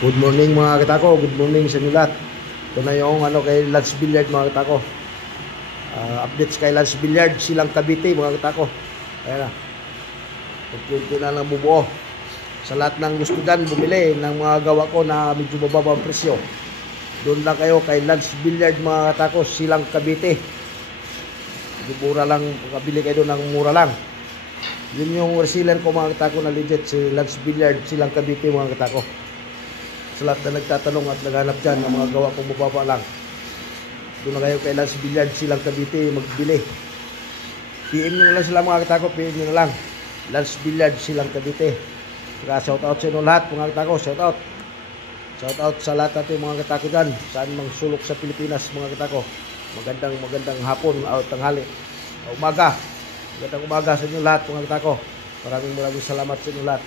Good morning mga katako, good morning sa inyo lahat. Ito na yung kay Lance Billiard mga katako. Updates kay Lance Billiard, silang Cavite mga katako. Ayan na. Pagkunti na lang bubuo. Sa lahat ng gusto dyan bumili ng mga gawa ko na medyo mababa ang presyo, doon lang kayo kay Lance Billiard mga katako, silang Cavite. Mura lang, makabili kayo doon ng mura lang. Yun yung reseller ko mga katako na legit, si Lance Billiard, silang Cavite mga katako. Sa lahat na nagtatanong at naghanap dyan ng mga gawa kong mababa lang, doon na kayo kay Lance Billiard, silang Cavite, magbili. PM nyo na lang sila mga katako, PM nyo na lang Lance Billiard, silang Cavite. Saka shout out sa inyo lahat mga katako, shout out. Shout out sa lahat natin mga katako dyan, saan mang sulok sa Pilipinas mga katako. Magandang hapon o tanghali, umaga. Magandang umaga sa inyo lahat mga katako. Maraming salamat sa inyo lahat.